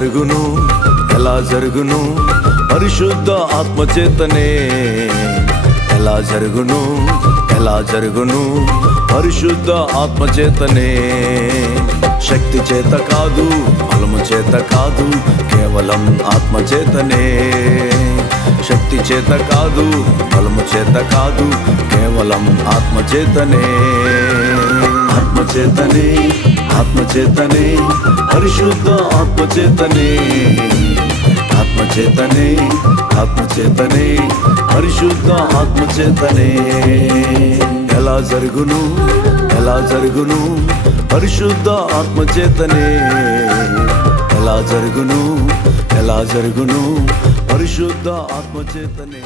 జరుగును ఎలా జరుగును పరిశుద్ధ ఆత్మచేతనే ఎలా జరుగును ఎలా జరుగును పరిశుద్ధ ఆత్మచేతనే శక్తి చేత కాదు బలము చేత కాదు కేవలం ఆత్మచేతనే శక్తి చేత కాదు బలము చేత కాదు కేవలం ఆత్మచేతనే ఆత్మచేతనే ఆత్మచేతనే పరిశుద్ధ ఆత్మచేతనే ఆత్మచేతనే ఆత్మచేతనే పరిశుద్ధ ఆత్మచేతనే ఎలా జరుగును ఎలా జరుగును పరిశుద్ధ ఆత్మచేతనే ఎలా జరుగును ఎలా జరుగును పరిశుద్ధ ఆత్మచేతనే